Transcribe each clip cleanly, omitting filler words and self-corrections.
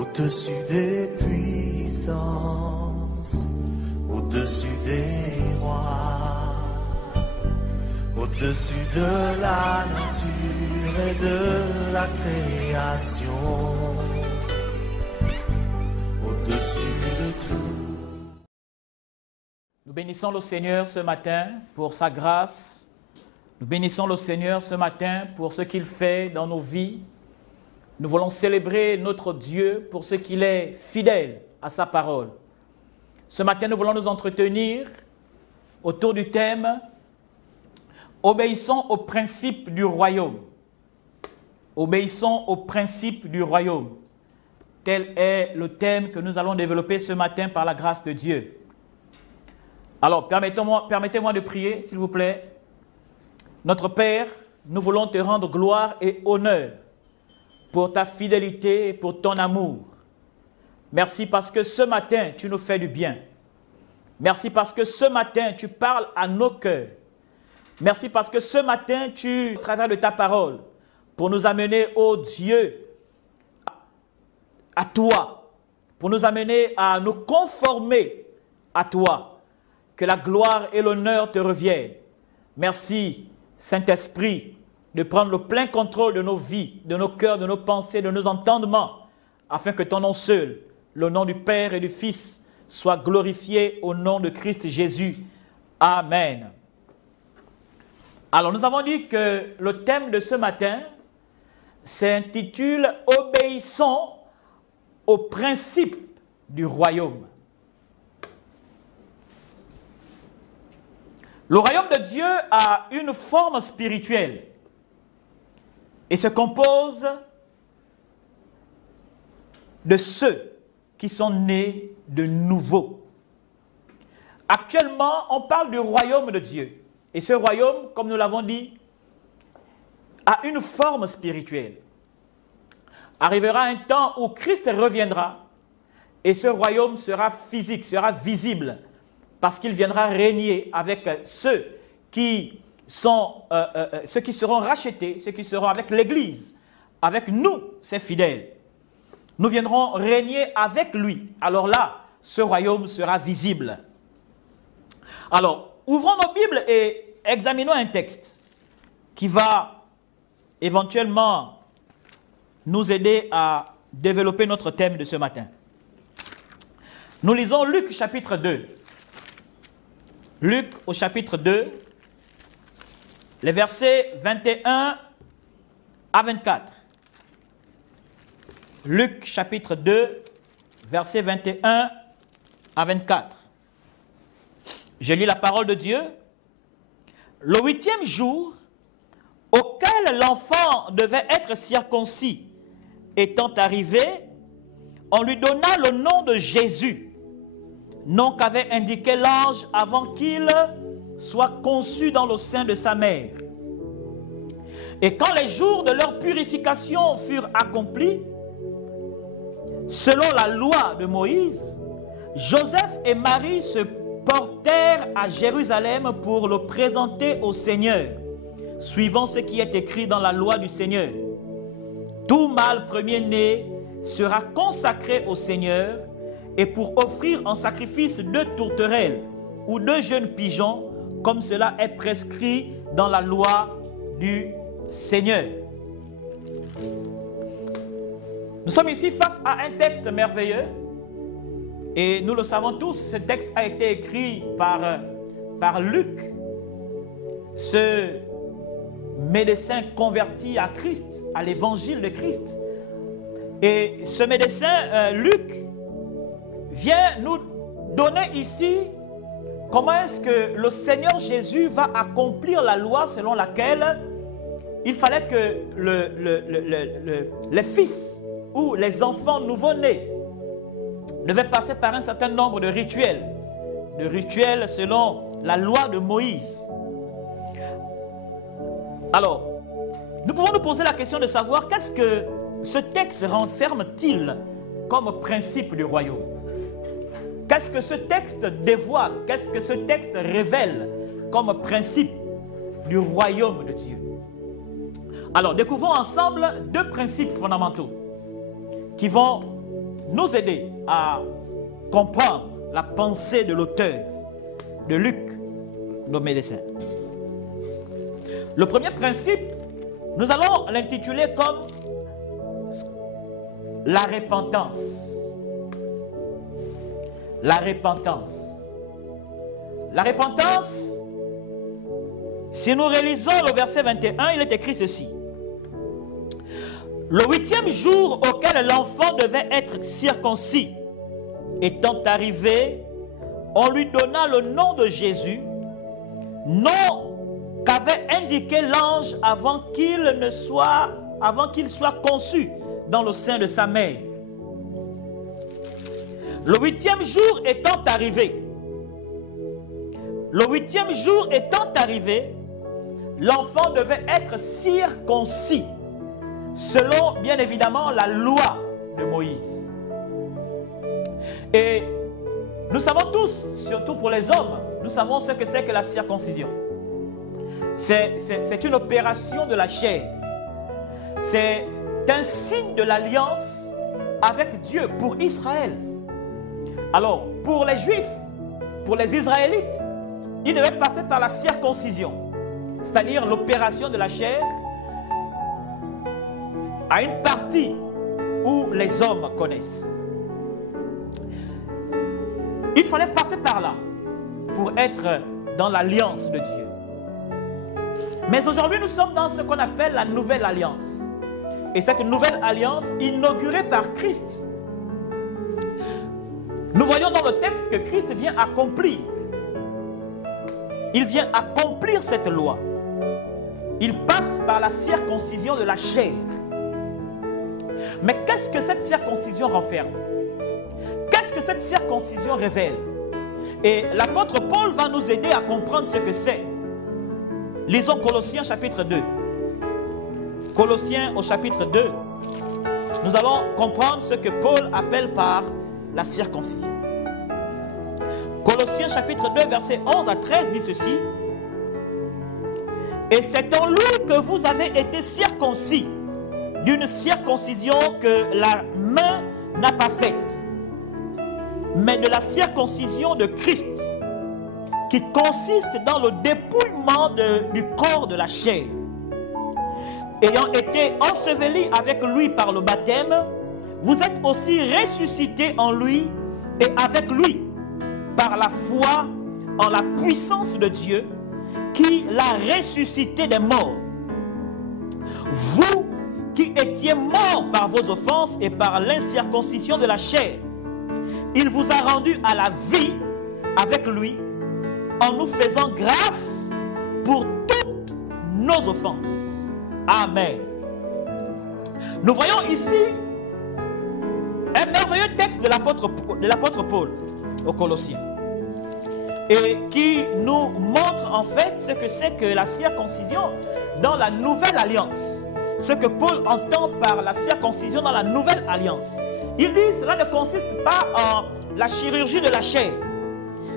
au-dessus des puissances, au-dessus des rois, au-dessus de la nature et de la création, au-dessus de tout. Nous bénissons le Seigneur ce matin pour sa grâce. Nous bénissons le Seigneur ce matin pour ce qu'il fait dans nos vies. Nous voulons célébrer notre Dieu pour ce qu'il est fidèle à sa parole. Ce matin, nous voulons nous entretenir autour du thème « Obéissons aux principes du royaume ». Obéissons aux principes du royaume. Tel est le thème que nous allons développer ce matin par la grâce de Dieu. Alors, permettez-moi de prier, s'il vous plaît. Notre Père, nous voulons te rendre gloire et honneur pour ta fidélité et pour ton amour. Merci parce que ce matin, tu nous fais du bien. Merci parce que ce matin, tu parles à nos cœurs. Merci parce que ce matin, tu, à travers de ta parole, pour nous amener, ô Dieu, à toi, pour nous amener à nous conformer à toi. Que la gloire et l'honneur te reviennent. Merci, Saint-Esprit, de prendre le plein contrôle de nos vies, de nos cœurs, de nos pensées, de nos entendements, afin que ton nom seul, le nom du Père et du Fils, soit glorifié au nom de Christ Jésus. Amen. Alors, nous avons dit que le thème de ce matin s'intitule « Obéissons aux principes du royaume ». Le royaume de Dieu a une forme spirituelle et se compose de ceux qui sont nés de nouveau. Actuellement, on parle du royaume de Dieu. Et ce royaume, comme nous l'avons dit, a une forme spirituelle. Arrivera un temps où Christ reviendra et ce royaume sera physique, sera visible, parce qu'il viendra régner avec ceux qui seront rachetés, ceux qui seront avec l'Église, avec nous, ses fidèles. Nous viendrons régner avec lui. Alors là, ce royaume sera visible. Alors, ouvrons nos Bibles et examinons un texte qui va éventuellement nous aider à développer notre thème de ce matin. Nous lisons Luc chapitre 2. Luc au chapitre 2, les versets 21 à 24. Luc chapitre 2, versets 21 à 24. Je lis la parole de Dieu. Le 8e jour, auquel l'enfant devait être circoncis, étant arrivé, on lui donna le nom de Jésus, nom qu'avait indiqué l'ange avant qu'il soit conçu dans le sein de sa mère. Et quand les jours de leur purification furent accomplis, selon la loi de Moïse, Joseph et Marie se portèrent à Jérusalem pour le présenter au Seigneur, suivant ce qui est écrit dans la loi du Seigneur. Tout mâle premier-né sera consacré au Seigneur, et pour offrir en sacrifice 2 tourterelles ou 2 jeunes pigeons, comme cela est prescrit dans la loi du Seigneur. Nous sommes ici face à un texte merveilleux, et nous le savons tous, ce texte a été écrit par Luc, ce médecin converti à Christ, à l'évangile de Christ. Et ce médecin, Luc, vient nous donner ici comment est-ce que le Seigneur Jésus va accomplir la loi selon laquelle il fallait que les fils ou les enfants nouveau-nés devaient passer par un certain nombre de rituels selon la loi de Moïse. Alors, nous pouvons nous poser la question de savoir qu'est-ce que ce texte renferme-t-il comme principe du royaume? Qu'est-ce que ce texte dévoile? Qu'est-ce que ce texte révèle comme principe du royaume de Dieu? Alors, découvrons ensemble 2 principes fondamentaux qui vont nous aider à comprendre la pensée de l'auteur de Luc, nos médecins. Le premier principe, nous allons l'intituler comme la repentance. La repentance. La repentance, si nous réalisons le verset 21, il est écrit ceci. Le 8e jour auquel l'enfant devait être circoncis étant arrivé, on lui donna le nom de Jésus, nom qu'avait indiqué l'ange avant qu'il soit conçu dans le sein de sa mère. Le 8e jour étant arrivé, l'enfant devait être circoncis, selon bien évidemment la loi de Moïse. Et nous savons tous, surtout pour les hommes, nous savons ce que c'est que la circoncision. C'est une opération de la chair. C'est un signe de l'alliance avec Dieu pour Israël. Alors, pour les Juifs, pour les Israélites, ils devaient passer par la circoncision, c'est-à-dire l'opération de la chair à une partie où les hommes connaissent. Il fallait passer par là pour être dans l'alliance de Dieu. Mais aujourd'hui, nous sommes dans ce qu'on appelle la nouvelle alliance. Et cette nouvelle alliance inaugurée par Christ. Nous voyons dans le texte que Christ vient accomplir. Il vient accomplir cette loi. Il passe par la circoncision de la chair. Mais qu'est-ce que cette circoncision renferme? Qu'est-ce que cette circoncision révèle? Et l'apôtre Paul va nous aider à comprendre ce que c'est. Lisons Colossiens chapitre 2. Colossiens au chapitre 2. Nous allons comprendre ce que Paul appelle par la circoncision. Colossiens chapitre 2 versets 11 à 13 dit ceci. Et c'est en lui que vous avez été circoncis, d'une circoncision que la main n'a pas faite, mais de la circoncision de Christ, qui consiste dans le dépouillement du corps de la chair. Ayant été ensevelis avec lui par le baptême, vous êtes aussi ressuscités en lui et avec lui, par la foi en la puissance de Dieu, qui l'a ressuscité des morts. Vous qui étiez morts par vos offenses et par l'incirconcision de la chair, il vous a rendus à la vie avec lui, en nous faisant grâce pour toutes nos offenses. Amen. Nous voyons ici un merveilleux texte de l'apôtre Paul aux Colossiens, et qui nous montre en fait ce que c'est que la circoncision dans la nouvelle alliance. Ce que Paul entend par la circoncision dans la nouvelle alliance. Il dit cela ne consiste pas en la chirurgie de la chair.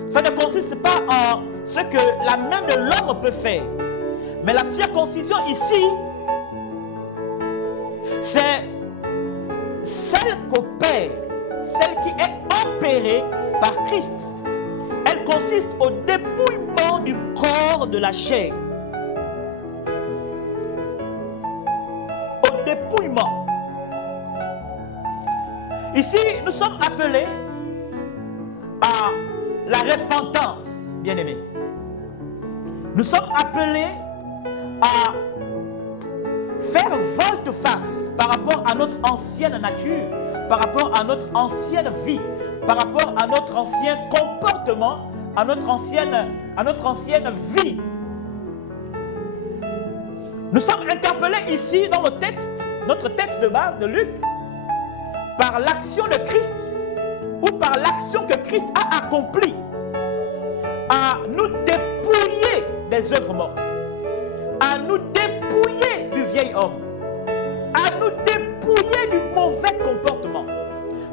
Ça ne consiste pas en ce que la main de l'homme peut faire. Mais la circoncision ici, c'est celle qu'opère, celle qui est opérée par Christ. Elle consiste au dépouillement du corps de la chair. Au dépouillement. Ici, nous sommes appelés à la repentance, bien-aimés. Nous sommes appelés à faire volte-face par rapport à notre ancienne nature, par rapport à notre ancienne vie, par rapport à notre ancien comportement, à notre ancienne vie. Nous sommes interpellés ici dans le texte, notre texte de base de Luc, par l'action de Christ ou par l'action que Christ a accomplie à nous dépouiller des œuvres mortes, à nous dépouiller du vieil homme, à nous dépouiller du mauvais comportement,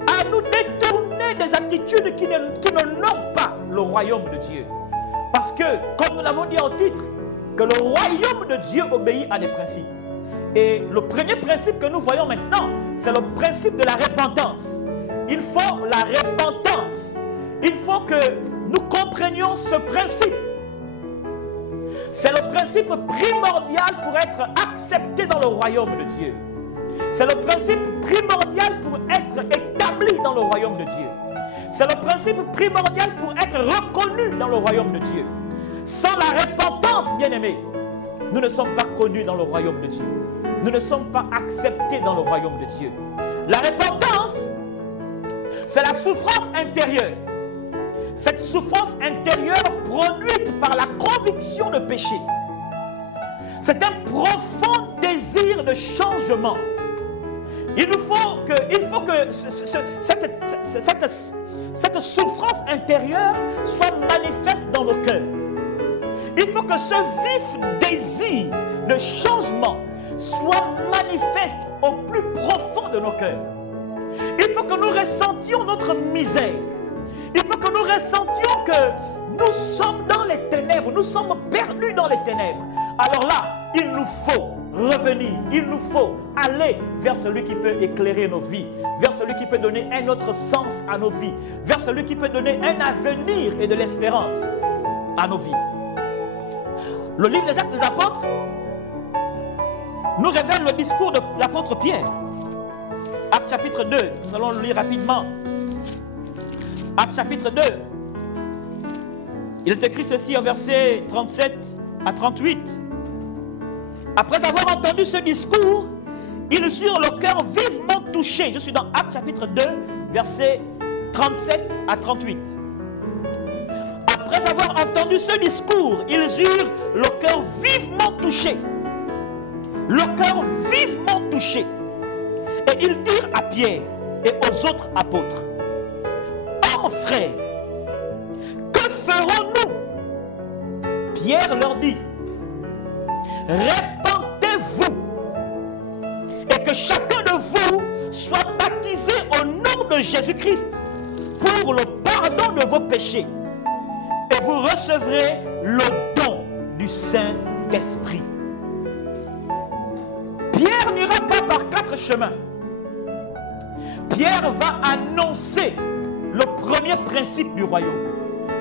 à nous détourner des attitudes qui n'honorent pas le royaume de Dieu. Parce que, comme nous l'avons dit en titre, que le royaume de Dieu obéit à des principes. Et le premier principe que nous voyons maintenant, c'est le principe de la repentance. il faut la repentance. Il faut que nous comprenions ce principe. C'est le principe primordial pour être accepté dans le royaume de Dieu. C'est le principe primordial pour être établi dans le royaume de Dieu. C'est le principe primordial pour être reconnu dans le royaume de Dieu. Sans la repentance, bien-aimés, nous ne sommes pas connus dans le royaume de Dieu. Nous ne sommes pas acceptés dans le royaume de Dieu. La repentance, c'est la souffrance intérieure. Cette souffrance intérieure produite par la conviction de péché. C'est un profond désir de changement. Il faut que cette souffrance intérieure soit manifeste dans nos cœurs. Il faut que ce vif désir de changement soit manifeste au plus profond de nos cœurs. Il faut que nous ressentions notre misère. Il faut que nous ressentions que nous sommes dans les ténèbres, nous sommes perdus dans les ténèbres. Alors là, il nous faut revenir, il nous faut aller vers celui qui peut éclairer nos vies, vers celui qui peut donner un autre sens à nos vies, vers celui qui peut donner un avenir et de l'espérance à nos vies. Le livre des Actes des Apôtres nous révèle le discours de l'apôtre Pierre. Actes chapitre 2, nous allons le lire rapidement. Actes chapitre 2, il est écrit ceci au verset 37 à 38. Après avoir entendu ce discours, ils eurent le cœur vivement touché. Je suis dans Actes chapitre 2, versets 37 à 38. Après avoir entendu ce discours, ils eurent le cœur vivement touché. Le cœur vivement touché. Et ils dirent à Pierre et aux autres apôtres: « Oh frères, que ferons-nous » Pierre leur dit: « Répentez-vous et que chacun de vous soit baptisé au nom de Jésus-Christ pour le pardon de vos péchés et vous recevrez le don du Saint-Esprit. » Pierre n'ira pas par 4 chemins. Pierre va annoncer le premier principe du royaume.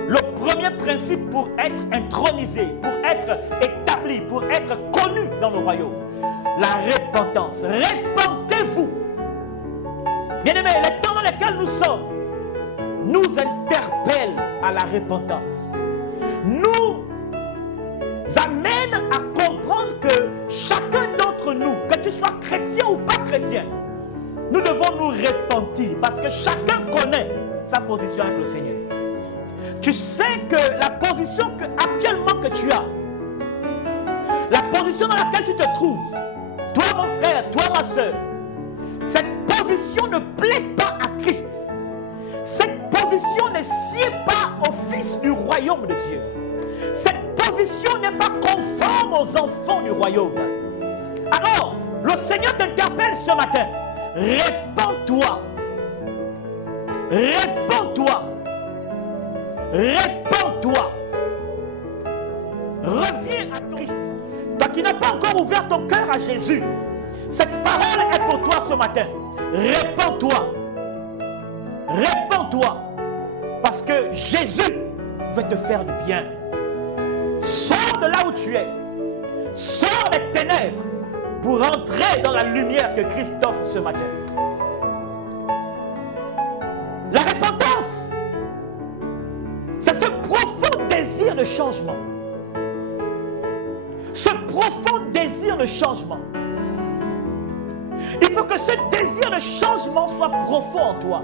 Le premier principe pour être intronisé, pour être établi, pour être connu dans le royaume. La repentance. Repentez-vous. Bien-aimés, les temps dans lesquels nous sommes nous interpellent à la repentance. Nous amènent à comprendre que chacun d'entre nous, que tu sois chrétien ou pas chrétien, nous devons nous repentir parce que chacun connaît sa position avec le Seigneur. Tu sais que la position actuellement que tu as, la position dans laquelle tu te trouves, toi mon frère, toi ma soeur, cette position ne plaît pas à Christ. Cette position ne sied pas au Fils du royaume de Dieu. Cette position n'est pas conforme aux enfants du royaume. Alors, le Seigneur t'interpelle ce matin. Répands-toi. Répands-toi. Répands-toi. Reviens à Christ. Toi qui n'as pas encore ouvert ton cœur à Jésus, cette parole est pour toi ce matin. Répands-toi. Répands-toi. Parce que Jésus veut te faire du bien. Sors de là où tu es. Sors des ténèbres pour entrer dans la lumière que Christ t'offre ce matin. La repentance, c'est ce profond désir de changement. Ce profond désir de changement. Il faut que ce désir de changement soit profond en toi.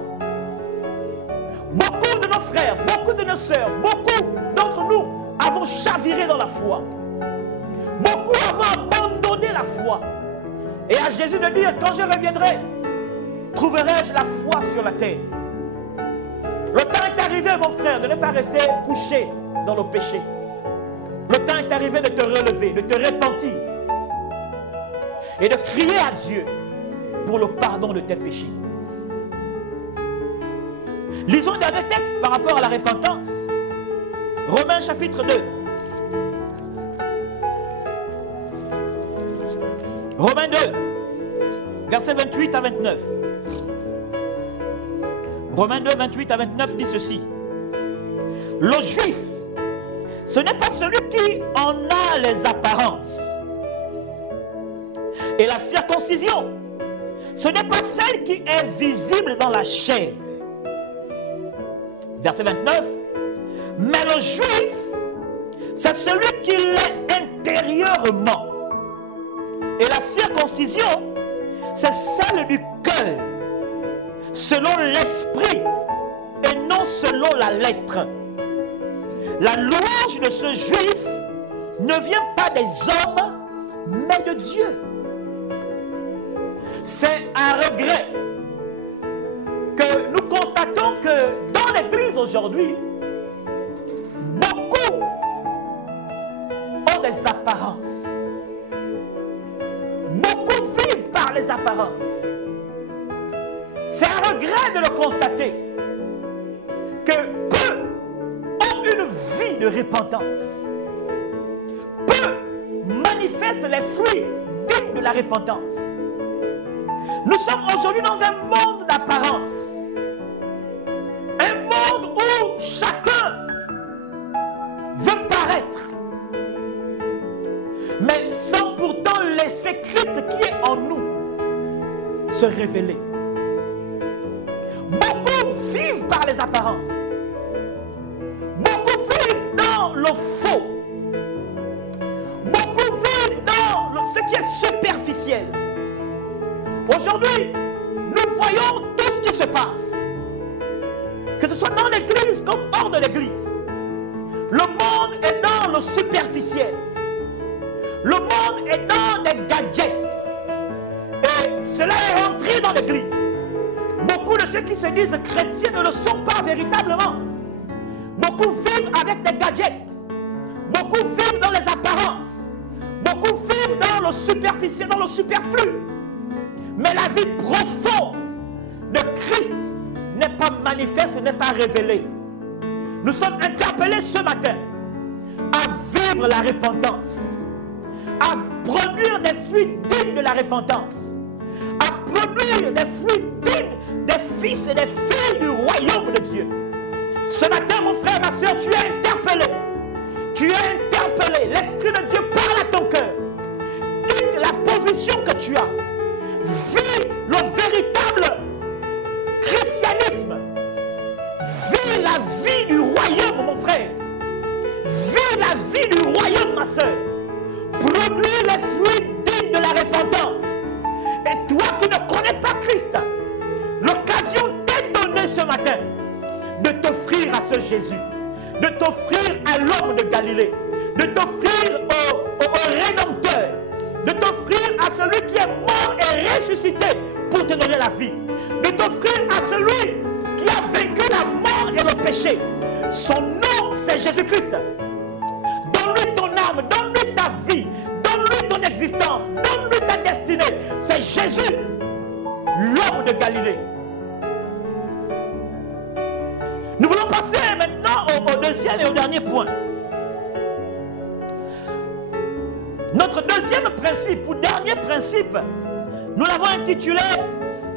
Beaucoup de nos frères, beaucoup de nos sœurs, beaucoup d'entre nous avons chaviré dans la foi. Beaucoup avons abandonné la foi. Et à Jésus de dire, quand je reviendrai, trouverai-je la foi sur la terre? Le temps est arrivé, mon frère, de ne pas rester couché dans le péché. Le temps est arrivé de te relever, de te repentir et de crier à Dieu pour le pardon de tes péchés. Lisons un dernier texte par rapport à la repentance. Romains chapitre 2. Romains 2, versets 28 à 29. Romains 2, 28 à 29 dit ceci. Le juif, ce n'est pas celui qui en a les apparences. Et la circoncision, ce n'est pas celle qui est visible dans la chair. Verset 29. Mais le juif, c'est celui qui l'est intérieurement. Et la circoncision, c'est celle du cœur, selon l'esprit et non selon la lettre. La louange de ce juif ne vient pas des hommes, mais de Dieu. C'est un regret que nous constatons que dans l'Église aujourd'hui, beaucoup ont des apparences. Beaucoup vivent par les apparences. C'est un regret de le constater que peu ont une vie de repentance. Peu manifestent les fruits dignes de la repentance. Nous sommes aujourd'hui dans un monde d'apparence. Un monde où chacun veut paraître, mais sans pourtant laisser Christ qui est en nous se révéler. Beaucoup vivent par les apparences. Beaucoup vivent dans le faux. Beaucoup vivent dans ce qui est superficiel. Aujourd'hui, nous voyons tout ce qui se passe. Que ce soit dans l'église comme hors de l'église. Le monde est dans le superficiel. Le monde est dans des gadgets. Et cela est rentré dans l'église. Beaucoup de ceux qui se disent chrétiens ne le sont pas véritablement. Beaucoup vivent avec des gadgets. Beaucoup vivent dans les apparences. Beaucoup vivent dans le superficiel, dans le superflu. Mais la vie profonde de Christ n'est pas manifeste, n'est pas révélée. Nous sommes interpellés ce matin à vivre la repentance, à produire des fruits dignes de la repentance, à produire des fruits dignes des fils et des filles du royaume de Dieu. Ce matin, mon frère, ma soeur, tu es interpellé. Tu es interpellé. L'Esprit de Dieu parle à ton cœur. Quitte la position que tu as. Vis le véritable christianisme. Vis la vie du royaume, mon frère. Vis la vie du royaume, ma soeur. Produis les fruits dignes de la repentance. Et toi qui ne connais pas Christ, l'occasion t'est donnée ce matin de t'offrir à ce Jésus, de t'offrir à l'homme de Galilée, de t'offrir au Rédempteur, de t'offrir à celui qui est mort et ressuscité pour te donner la vie, de t'offrir à celui qui a vaincu la mort et le péché. Son nom, c'est Jésus-Christ. Donne-lui ton âme, donne-lui ta vie, donne-lui ton existence, donne-lui ta destinée. C'est Jésus, l'homme de Galilée. Nous voulons passer maintenant au deuxième et au dernier point. Notre deuxième principe, ou dernier principe, nous l'avons intitulé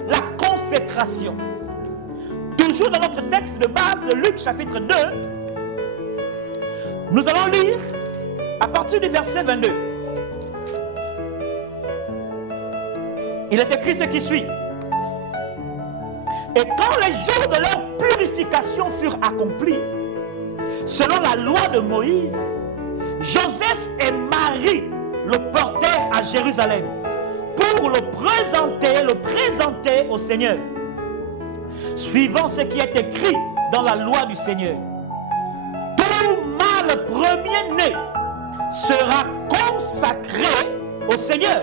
la consécration. Toujours dans notre texte de base de Luc chapitre 2, nous allons lire à partir du verset 22. Il est écrit ce qui suit. Et quand les jours de leur purification furent accomplis, selon la loi de Moïse, Joseph et Marie le portèrent à Jérusalem pour le présenter au Seigneur, suivant ce qui est écrit dans la loi du Seigneur. Tout mâle premier-né sera consacré au Seigneur,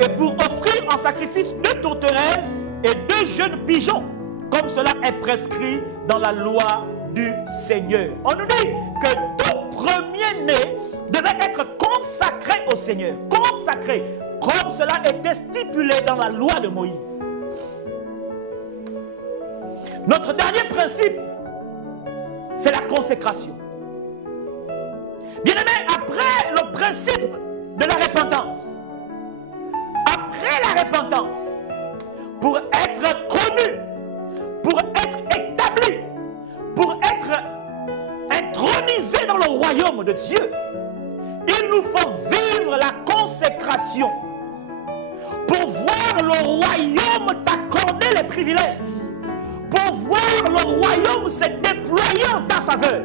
et pour offrir en sacrifice 2 tourterelles et 2 jeunes pigeons, comme cela est prescrit dans la loi du Seigneur. On nous dit que tout premier-né devait être consacré au Seigneur. Consacré, comme cela était stipulé dans la loi de Moïse. Notre dernier principe, c'est la consécration. Bien-aimés, après le principe de la repentance, après la repentance, pour être connu, pour être établi, pour être intronisé dans le royaume de Dieu, il nous faut vivre la consécration pour voir le royaume t'accorder les privilèges, pour voir le royaume se déployer en ta faveur,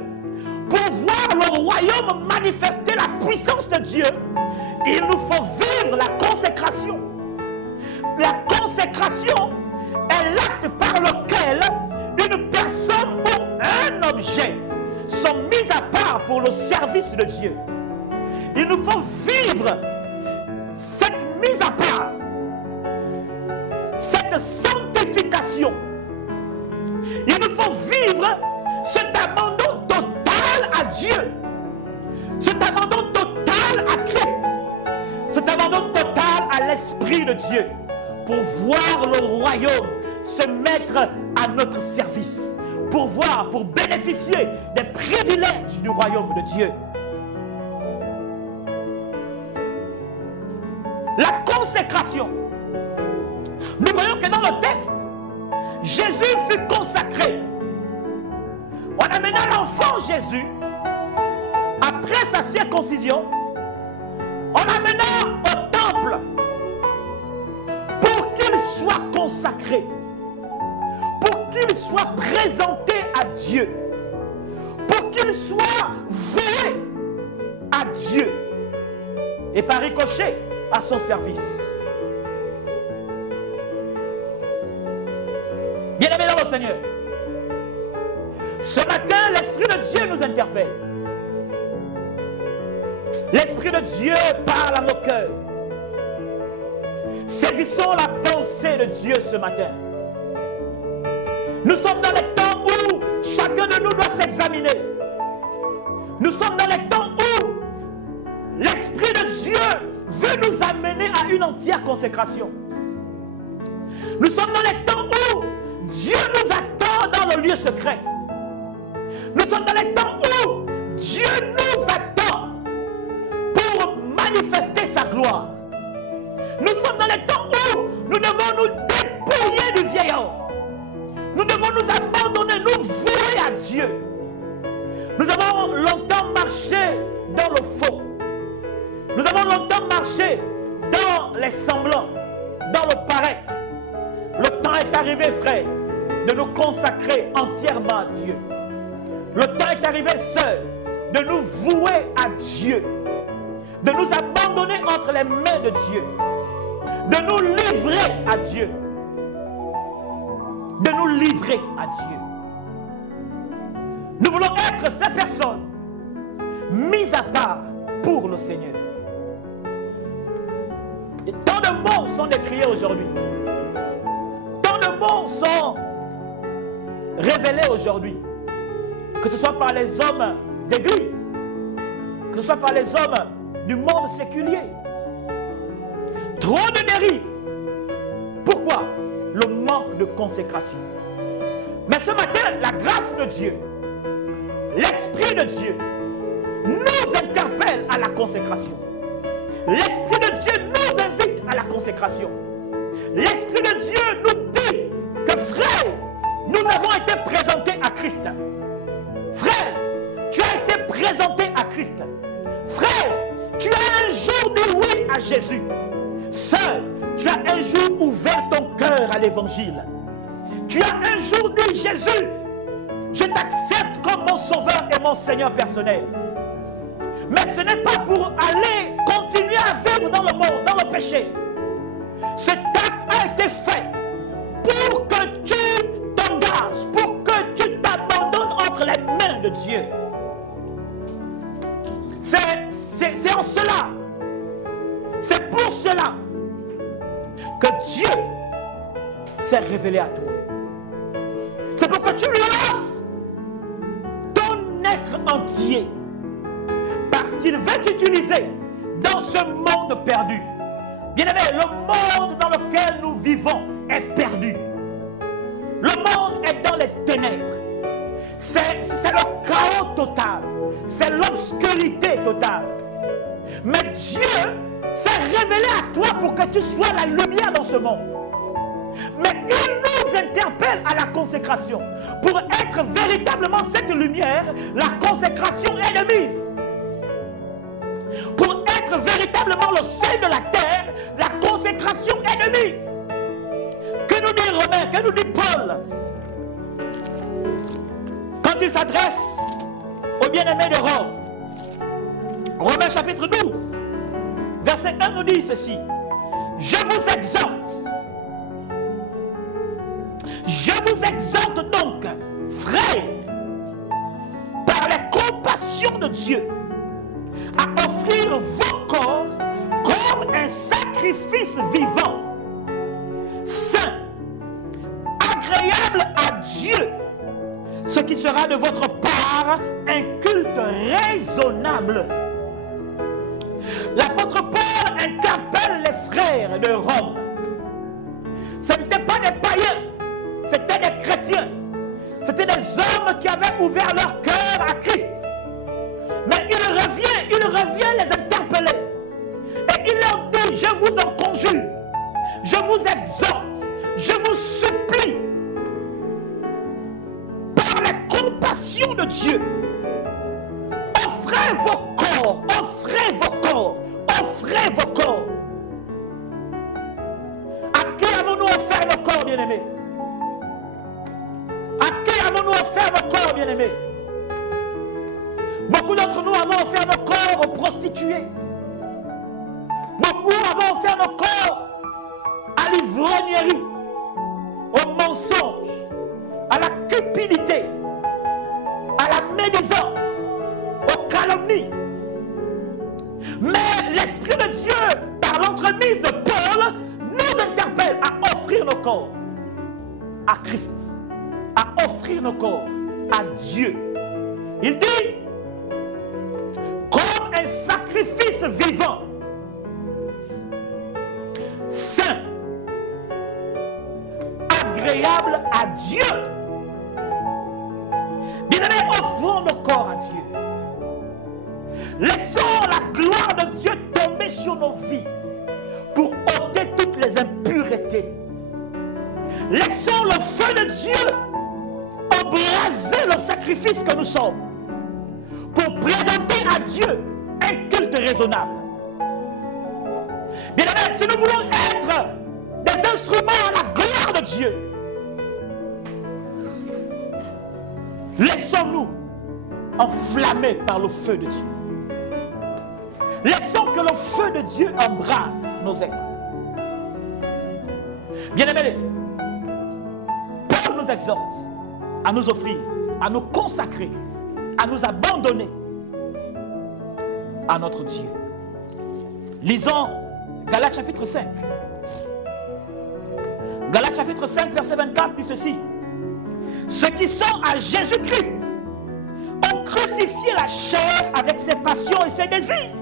pour voir le royaume manifester la puissance de Dieu. Il nous faut vivre la consécration. La consécration est l'acte par lequel une personne ou un objet sont mis à part pour le service de Dieu. Il nous faut vivre cette mise à part, cette sanctification. Il nous faut vivre cet abandon total à Dieu, cet abandon total à Christ, cet abandon total à l'Esprit de Dieu, pour voir le royaume se mettre à notre service, pour voir, pour bénéficier des privilèges du royaume de Dieu. La consécration. Nous voyons que dans le texte, Jésus fut consacré. On amena l'enfant Jésus, après sa circoncision, on l'amena au temple pour qu'il soit consacré, pour qu'il soit présenté à Dieu, pour qu'il soit voué à Dieu et par ricochet à son service. Bien-aimés dans le Seigneur, ce matin, l'Esprit de Dieu nous interpelle. L'Esprit de Dieu parle à nos cœurs. Saisissons la pensée de Dieu ce matin. Nous sommes dans les temps où chacun de nous doit s'examiner. Nous sommes dans les temps où l'Esprit de Dieu veut nous amener à une entière consécration. Nous sommes dans les temps où Dieu nous attend dans le lieu secret. Nous sommes dans les temps où Dieu nous attend pour manifester sa gloire. Nous sommes dans les temps où nous devons nous dépouiller du vieil homme. Nous devons nous abandonner, nous vouer à Dieu. Nous avons longtemps marché dans le faux. Nous avons longtemps marché dans les semblants, dans le paraître. Le temps est arrivé, frère, de nous consacrer entièrement à Dieu. Le temps est arrivé, sœur, de nous vouer à Dieu, de nous abandonner entre les mains de Dieu, de nous livrer à Dieu, de nous livrer à Dieu. Nous voulons être ces personnes mises à part pour le Seigneur. Et tant de mots sont décriés aujourd'hui. Tant de mots sont révélés aujourd'hui. Que ce soit par les hommes d'église, que ce soit par les hommes du monde séculier. Trop de dérives. Pourquoi? Le manque de consécration. Mais ce matin, la grâce de Dieu, l'Esprit de Dieu nous interpelle à la consécration. L'Esprit de Dieu nous invite à la consécration. L'Esprit de Dieu nous dit que frère, nous avons été présentés à Christ. Frère, tu as été présenté à Christ. Frère, tu as un jour dit oui à Jésus. Sœur, tu as un jour ouvert ton cœur à l'évangile. Tu as un jour dit Jésus, je t'accepte comme mon sauveur et mon Seigneur personnel. Mais ce n'est pas pour aller continuer à vivre dans le monde, dans le péché. Cet acte a été fait pour que tu t'engages, pour que tu t'abandonnes entre les mains de Dieu. C'est en cela, c'est pour cela que Dieu s'est révélé à toi. C'est pour que tu lui offres ton être entier. Parce qu'il veut t'utiliser dans ce monde perdu. Bien-aimé, le monde dans lequel nous vivons est perdu. Le monde est dans les ténèbres. C'est le chaos total. C'est l'obscurité totale. Mais Dieu s'est révélé à toi pour que tu sois la lumière dans ce monde. Mais il nous interpelle à la consécration. Pour être véritablement cette lumière, la consécration est de mise. Pour être véritablement le sel de la terre, la consécration est de mise. Que nous dit Romain, que nous dit Paul quand il s'adresse aux bien-aimés de Rome? Romains chapitre 12, verset 1 nous dit ceci. Je vous exhorte donc, frères, par les compassions de Dieu, à offrir vos corps comme un sacrifice vivant, saint, agréable à Dieu, ce qui sera de votre part un culte raisonnable. L'apôtre Paul interpelle les frères de Rome. Ce n'étaient pas des païens, c'était des chrétiens. C'était des hommes qui avaient ouvert leur cœur à Christ. Mais il revient les interpeller. Et il leur dit, je vous en conjure, je vous exhorte, je vous supplie, par la compassion de Dieu, offrez vos corps, offrez vos corps, offrez vos corps. À qui avons-nous offert nos corps, bien-aimés? À qui avons-nous offert nos corps, bien-aimés? Beaucoup d'entre nous avons offert nos corps aux prostituées. Beaucoup avons offert nos corps à l'ivrognerie, au mensonge, à la cupidité, à la médisance, aux calomnies. Mais l'Esprit de Dieu, par l'entremise de Paul, nous interpelle à offrir nos corps à Christ, à offrir nos corps à Dieu. Il dit, comme un sacrifice vivant, saint, agréable à Dieu. Bien-aimés, offrons nos corps à Dieu. Laissons la gloire de Dieu tomber sur nos vies pour ôter toutes les impuretés. Laissons le feu de Dieu embraser le sacrifice que nous sommes pour présenter à Dieu un culte raisonnable. Bien-aimés, si nous voulons être des instruments à la gloire de Dieu, laissons-nous enflammer par le feu de Dieu. Laissons que le feu de Dieu embrase nos êtres. Bien-aimés, Paul nous exhorte à nous offrir, à nous consacrer, à nous abandonner à notre Dieu. Lisons Galates chapitre 5. Galates chapitre 5, verset 24 dit ceci. Ceux qui sont à Jésus-Christ ont crucifié la chair avec ses passions et ses désirs.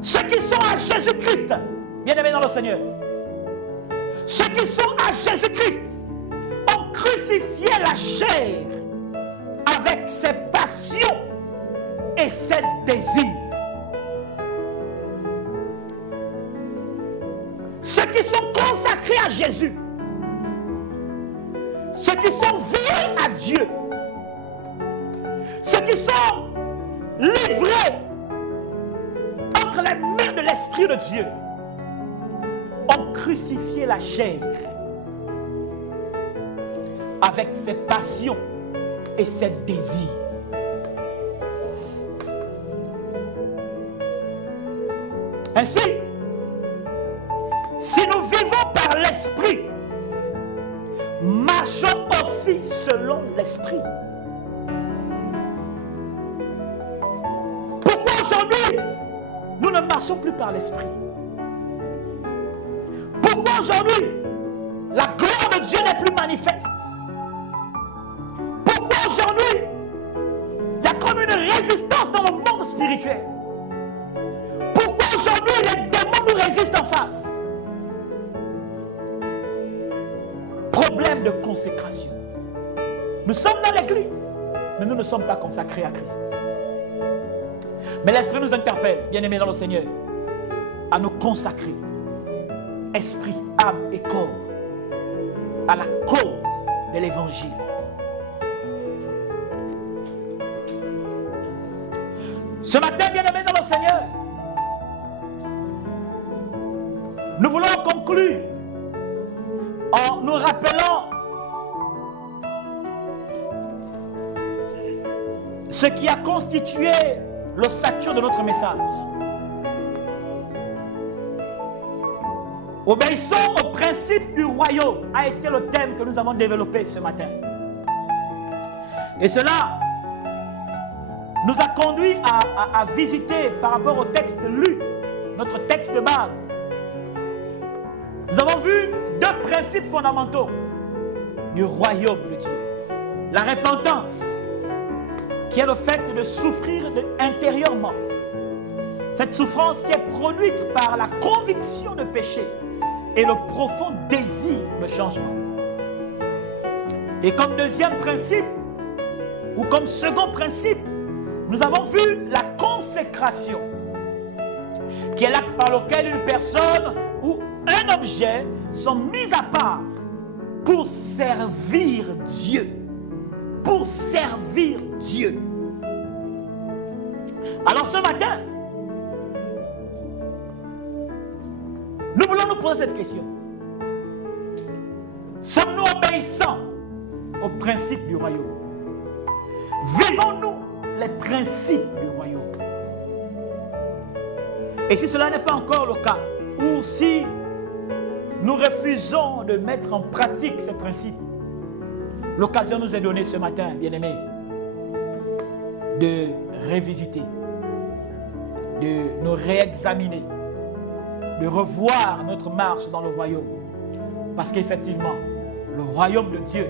Ceux qui sont à Jésus-Christ, bien-aimés dans le Seigneur, ceux qui sont à Jésus-Christ ont crucifié la chair avec ses passions et ses désirs. Ceux qui sont consacrés à Jésus, ceux qui sont voués à Dieu, ceux qui sont livrés entre les mains de l'Esprit de Dieu, ont crucifié la chair avec ses passions et ses désirs. Ainsi, si nous vivons par l'Esprit, marchons aussi selon l'Esprit. Pourquoi aujourd'hui nous ne marchons plus par l'Esprit? Pourquoi aujourd'hui la gloire de Dieu n'est plus manifeste? Pourquoi aujourd'hui il y a comme une résistance dans le monde spirituel? Pourquoi aujourd'hui les démons nous résistent en face? Problème de consécration. Nous sommes dans l'église, mais nous ne sommes pas consacrés à Christ. Mais l'Esprit nous interpelle, bien-aimés dans le Seigneur, à nous consacrer, esprit, âme et corps à la cause de l'évangile. Ce matin, bien-aimés dans le Seigneur, nous voulons conclure en nous rappelant ce qui a constitué l'ossature de notre message. Obéissons au principe du royaume a été le thème que nous avons développé ce matin. Et cela nous a conduit à visiter par rapport au texte lu, notre texte de base. Nous avons vu deux principes fondamentaux du royaume de Dieu. La repentance, qui est le fait de souffrir intérieurement. Cette souffrance qui est produite par la conviction de péché et le profond désir de changement. Et comme deuxième principe, ou comme second principe, nous avons vu la consécration, qui est l'acte par lequel une personne ou un objet sont mis à part pour servir Dieu. Pour servir Dieu. Alors ce matin, nous voulons nous poser cette question. Sommes-nous obéissants aux principes du royaume? Vivons-nous les principes du royaume? Et si cela n'est pas encore le cas, ou si nous refusons de mettre en pratique ces principes, l'occasion nous est donnée ce matin, bien-aimés, de révisiter, de nous réexaminer, de revoir notre marche dans le royaume. Parce qu'effectivement, le royaume de Dieu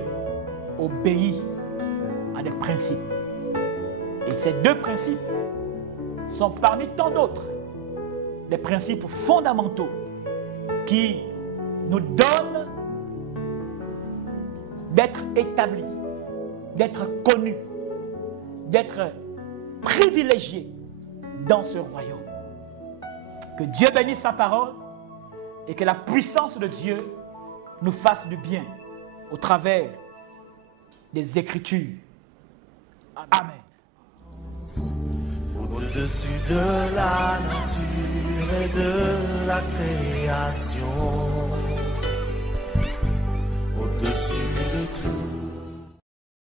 obéit à des principes. Et ces deux principes sont parmi tant d'autres des principes fondamentaux qui nous donnent d'être établis, d'être connus, d'être privilégiés dans ce royaume. Que Dieu bénisse sa parole et que la puissance de Dieu nous fasse du bien au travers des Écritures. Amen. Au-dessus de la nature et de la création.